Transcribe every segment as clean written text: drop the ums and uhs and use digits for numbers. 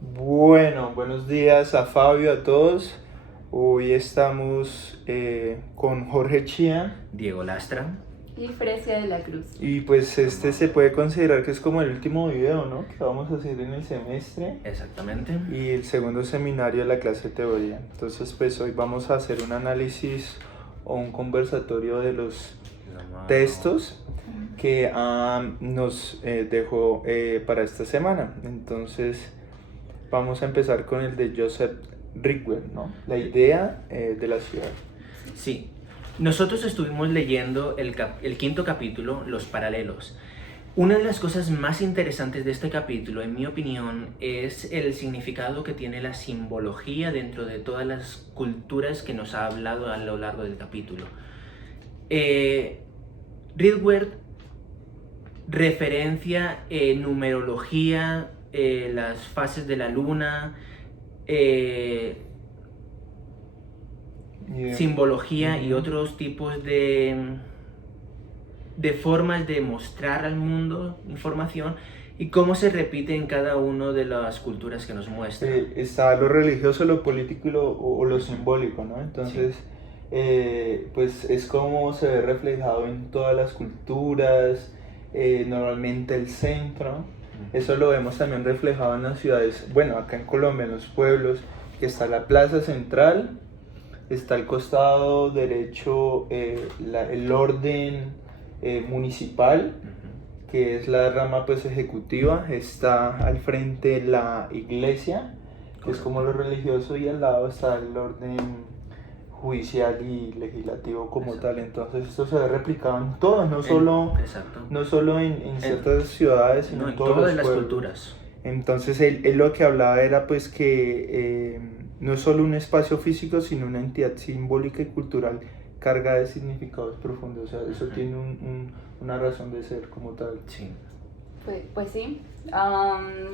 Bueno, buenos días a Fabio, a todos. Hoy estamos con Jorge Chía Diego Lastra. Y Fresia de la Cruz. y pues este se puede considerar que es como el último video, ¿no? Que vamos a hacer en el semestre Exactamente. y el segundo seminario de la clase de teoría. Entonces pues hoy vamos a hacer un análisis o un conversatorio de los textos que nos dejó para esta semana. Entonces vamos a empezar con el de Joseph Rickwell, ¿no? La idea de la ciudad. Sí, nosotros estuvimos leyendo el quinto capítulo, Los Paralelos. Una de las cosas más interesantes de este capítulo, en mi opinión, es el significado que tiene la simbología dentro de todas las culturas que nos ha hablado a lo largo del capítulo. Rickwell referencia numerología, las fases de la luna, simbología y otros tipos de formas de mostrar al mundo información y cómo se repite en cada una de las culturas que nos muestra. Está lo religioso, lo político y lo simbólico, ¿no? Entonces, pues es como se ve reflejado en todas las culturas, normalmente el centro. Eso lo vemos también reflejado en las ciudades, bueno, acá en Colombia, en los pueblos, que está la plaza central, está al costado derecho el orden municipal, que es la rama pues ejecutiva, está al frente la iglesia, que es como lo religioso, y al lado está el orden judicial y legislativo como Exacto. tal. Entonces esto se ve replicado en todas, no solo en ciertas ciudades, sino en en todos todas los las pueblos. culturas. Entonces él lo que hablaba era pues que no es solo un espacio físico, sino una entidad simbólica y cultural cargada de significados profundos. O sea, eso tiene una razón de ser como tal. Sí. Pues sí,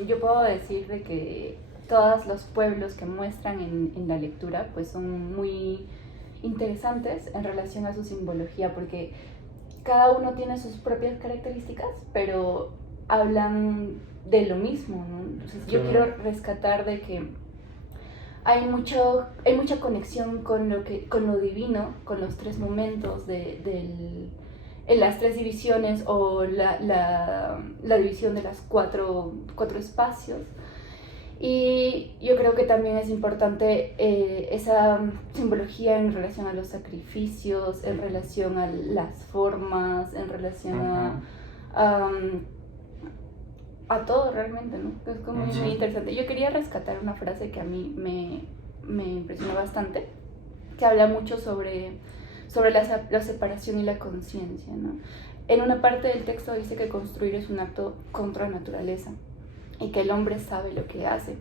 yo puedo decir de que todos los pueblos que muestran en la lectura pues son muy interesantes en relación a su simbología, porque cada uno tiene sus propias características, pero hablan de lo mismo, ¿no? Entonces yo quiero rescatar de que hay mucha conexión con lo divino, con los tres momentos en las tres divisiones o la división de las cuatro espacios. Y yo creo que también es importante esa simbología en relación a los sacrificios, en relación a las formas, en relación a todo realmente, ¿no? Es como muy interesante. Yo quería rescatar una frase que a mí me impresionó bastante, que habla mucho sobre la separación y la conciencia, ¿no? En una parte del texto dice que construir es un acto contra la naturaleza y que el hombre sabe lo que hace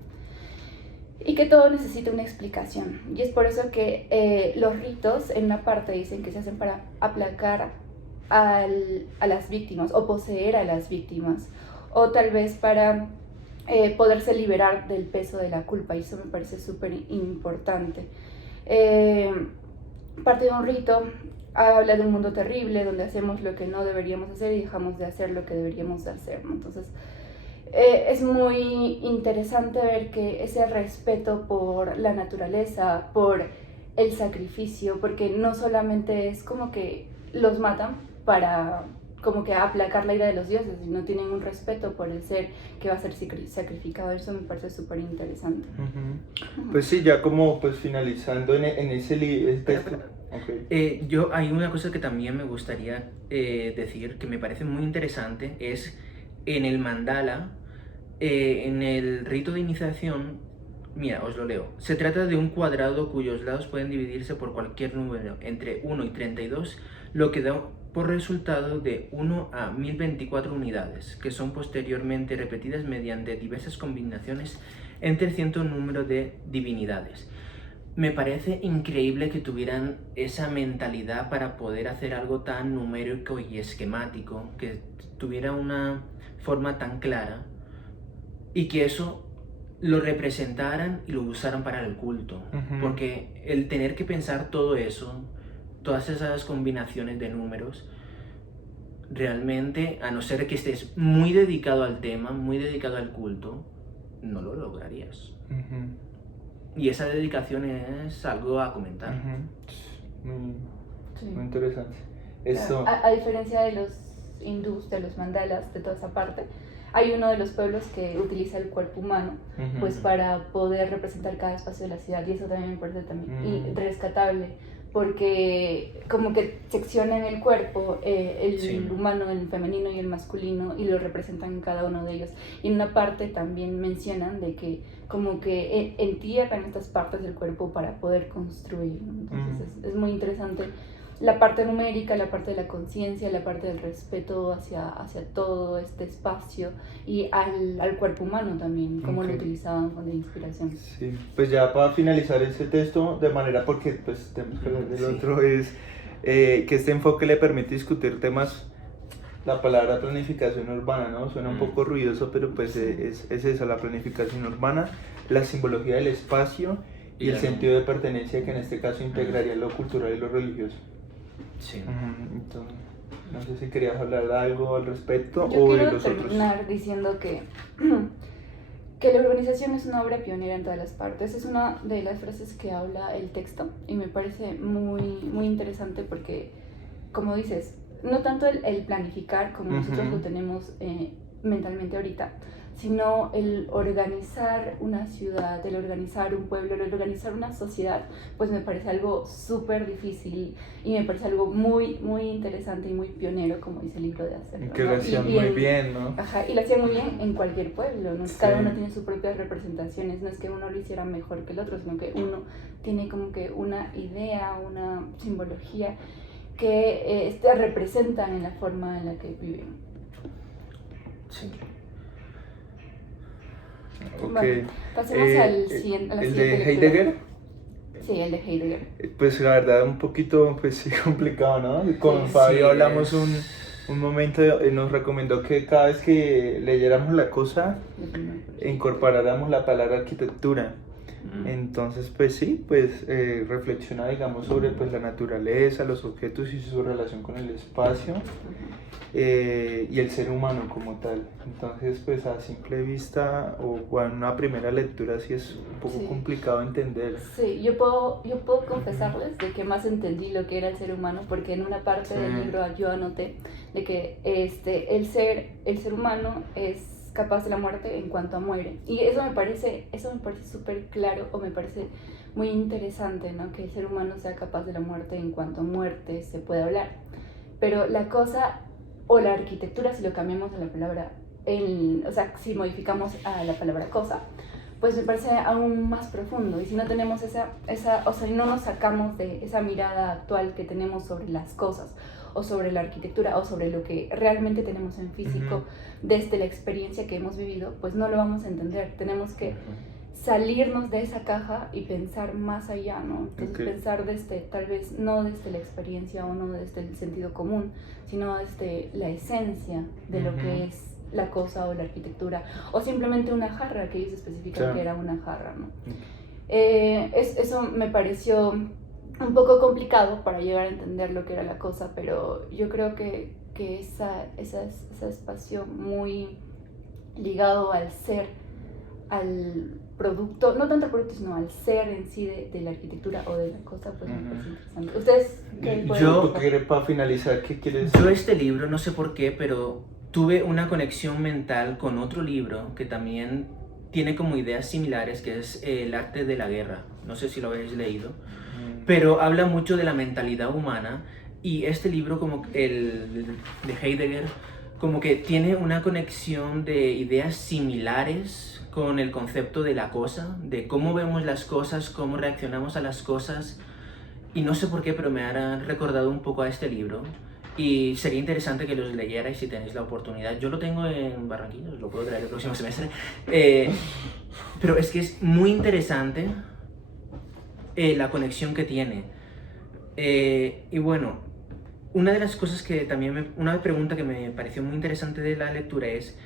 y que todo necesita una explicación. Y es por eso que los ritos en una parte dicen que se hacen para aplacar a las víctimas o poseer a las víctimas, o tal vez para poderse liberar del peso de la culpa, y eso me parece súper importante. Parte de un rito habla de un mundo terrible donde hacemos lo que no deberíamos hacer y dejamos de hacer lo que deberíamos de hacer, ¿no? Entonces es muy interesante ver que ese respeto por la naturaleza, por el sacrificio, porque no solamente es como que los matan para como que aplacar la ira de los dioses, sino tienen un respeto por el ser que va a ser sacrificado. Eso me parece súper interesante. Pues sí, ya como pues finalizando en ese texto. Yo hay una cosa que también me gustaría decir que me parece muy interesante, es en el mandala, en el rito de iniciación. Mira, os lo leo. Se trata de un cuadrado cuyos lados pueden dividirse por cualquier número entre 1 y 32, lo que da por resultado de 1 a 1024 unidades, que son posteriormente repetidas mediante diversas combinaciones entre cierto número de divinidades. Me parece increíble que tuvieran esa mentalidad para poder hacer algo tan numérico y esquemático, que tuviera una forma tan clara y que eso lo representaran y lo usaran para el culto. Porque el tener que pensar todo eso, todas esas combinaciones de números, realmente, a no ser que estés muy dedicado al tema, muy dedicado al culto, no lo lograrías. Ujú, Y esa dedicación es algo a comentar. ujú. Muy, Sí. muy interesante. Claro, Esto, a diferencia de los hindús, de los mandalas, de toda esa parte, hay uno de los pueblos que utiliza el cuerpo humano pues ujú, para poder representar cada espacio de la ciudad, y eso también me parece también y rescatable, porque como que seccionan el cuerpo, el Sí. humano, el femenino y el masculino, y lo representan en cada uno de ellos. Y en una parte también mencionan de que como que entierran estas partes del cuerpo para poder construir, ¿no? Entonces es muy interesante la parte numérica, la parte de la conciencia, la parte del respeto hacia todo este espacio y al cuerpo humano también, cómo lo Ok. utilizaban con de inspiración. sí, pues ya para finalizar ese texto, de manera porque pues tenemos que hablar del Sí. otro, es que este enfoque le permite discutir temas. La palabra planificación urbana, ¿no? Suena un poco ruidoso, pero pues es eso, la planificación urbana, la simbología del espacio y el sentido de pertenencia, que en este caso integraría lo cultural y lo religioso. Sí. Entonces, no sé si querías hablar algo al respecto Yo o de quiero los otros. terminar diciendo que la urbanización es una obra pionera en todas las partes. Es una de las frases que habla el texto y me parece muy, muy interesante porque, como dices, no tanto el planificar como nosotros lo tenemos mentalmente ahorita, sino el organizar una ciudad, el organizar un pueblo, el organizar una sociedad, pues me parece algo súper difícil y me parece algo muy, muy interesante y muy pionero, como dice el libro, de hacerlo, Que ¿no? lo hacían muy bien, ¿no? Ajá, y lo hacían muy bien en cualquier pueblo, ¿no? Sí. Cada uno tiene sus propias representaciones, no es que uno lo hiciera mejor que el otro, sino que uno tiene como que una idea, una simbología que representan en la forma en la que viven. Sí. Ok. Bueno, pasemos a la ¿El siguiente de lectura. Heidegger? Sí, el de Heidegger. Pues la verdad un poquito pues sí, complicado, ¿no? Con Sí. Fabio Sí, hablamos es- un momento, nos recomendó que cada vez que leyéramos la cosa, incorporáramos la palabra arquitectura. Entonces, pues sí, pues reflexiona, digamos, sobre pues, la naturaleza, los objetos y su relación con el espacio y el ser humano como tal. Entonces, pues a simple vista o a una primera lectura sí es un poco Sí. complicado entender. Sí, yo puedo confesarles de que más entendí lo que era el ser humano, porque en una parte Sí. del libro yo anoté de que el ser humano es capaz de la muerte en cuanto muere. Y eso me parece súper claro, o me parece muy interesante, ¿no? Que el ser humano sea capaz de la muerte en cuanto muerte se puede hablar. Pero la cosa, o la arquitectura, si lo cambiamos a la palabra, o sea, si modificamos a la palabra cosa, pues me parece aún más profundo. Y si no tenemos o sea, no nos sacamos de esa mirada actual que tenemos sobre las cosas, o sobre la arquitectura, o sobre lo que realmente tenemos en físico, desde la experiencia que hemos vivido, pues no lo vamos a entender. Tenemos que salirnos de esa caja y pensar más allá, ¿no? Entonces pensar desde, tal vez no desde la experiencia o no desde el sentido común, sino desde la esencia de lo que es la cosa o la arquitectura, o simplemente una jarra, que ellos especifican que era una jarra, ¿no? Eso me pareció un poco complicado para llegar a entender lo que era la cosa, pero yo creo que ese espacio muy ligado al ser, al producto, no tanto al producto, sino al ser en sí de la arquitectura o de la cosa, pues me parece interesante. ¿Ustedes qué pueden Yo- comentar? Para finalizar, ¿qué quieres? Yo este libro, no sé por qué, pero tuve una conexión mental con otro libro que también tiene como ideas similares, que es El arte de la guerra. No sé si lo habéis leído, pero habla mucho de la mentalidad humana, y este libro, como el de Heidegger, como que tiene una conexión de ideas similares con el concepto de la cosa, de cómo vemos las cosas, cómo reaccionamos a las cosas, y no sé por qué, pero me ha recordado un poco a este libro. Y sería interesante que los leyerais si tenéis la oportunidad. Yo lo tengo en Barranquilla, os lo puedo traer el próximo semestre. Pero es que es muy interesante la conexión que tiene. Y bueno, una de las cosas que también una pregunta que me pareció muy interesante de la lectura es: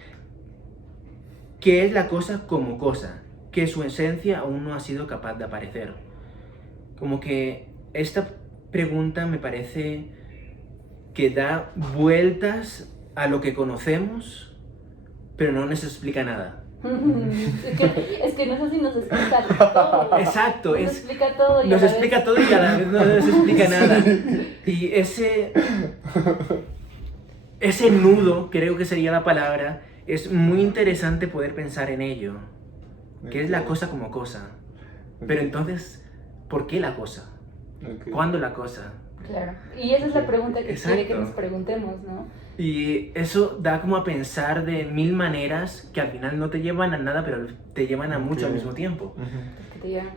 ¿qué es la cosa como cosa? Que su esencia aún no ha sido capaz de aparecer. Como que esta pregunta me parece que da vueltas a lo que conocemos, pero no nos explica nada. Es que no sé si nos explica todo. Exacto, Nos explica todo y nos a la explica vez- todo y a la vez no nos explica nada. Y ese nudo, creo que sería la palabra, es muy interesante poder pensar en ello. ¿Qué es la cosa como cosa? Pero entonces, ¿por qué la cosa? Ok. ¿Cuándo la cosa? Claro. Y esa es la pregunta que quiere que Exacto. nos preguntemos, ¿no? Y eso da como a pensar de mil maneras que al final no te llevan a nada, pero te llevan a mucho al mismo tiempo. Ujú. Pues que te llevan.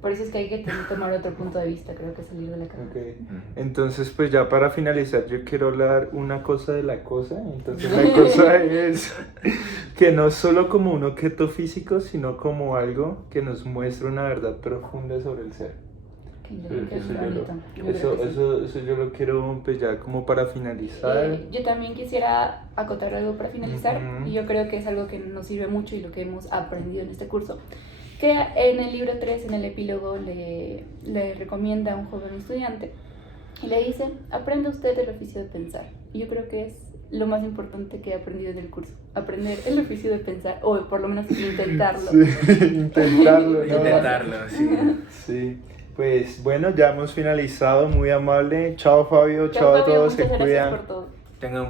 Por eso es que hay que tomar otro punto de vista, creo que salir de la caja. Ok. Entonces, pues ya para finalizar, yo quiero hablar una cosa de la cosa. Entonces, la cosa es que no solo como un objeto físico, sino como algo que nos muestra una verdad profunda sobre el ser. Qué lindo, qué Eso yo bonito. Yo creo Eso, que sí. eso yo lo quiero, pues ya como para finalizar. Yo también quisiera acotar algo para finalizar, Ujú. y yo creo que es algo que nos sirve mucho y lo que hemos aprendido en este curso, que en el libro 3, en el epílogo, le recomienda a un joven estudiante y le dice, aprenda usted el oficio de pensar. Y yo creo que es lo más importante que he aprendido en el curso, aprender el oficio de pensar, o por lo menos intentarlo. Sí, intentarlo, ¿no? Intentarlo, sí. Sí. Pues bueno, ya hemos finalizado, muy amable. Chao Fabio, Chao, chao a Fabio, todos, se muchas gracias cuidan. por todo. Tengan un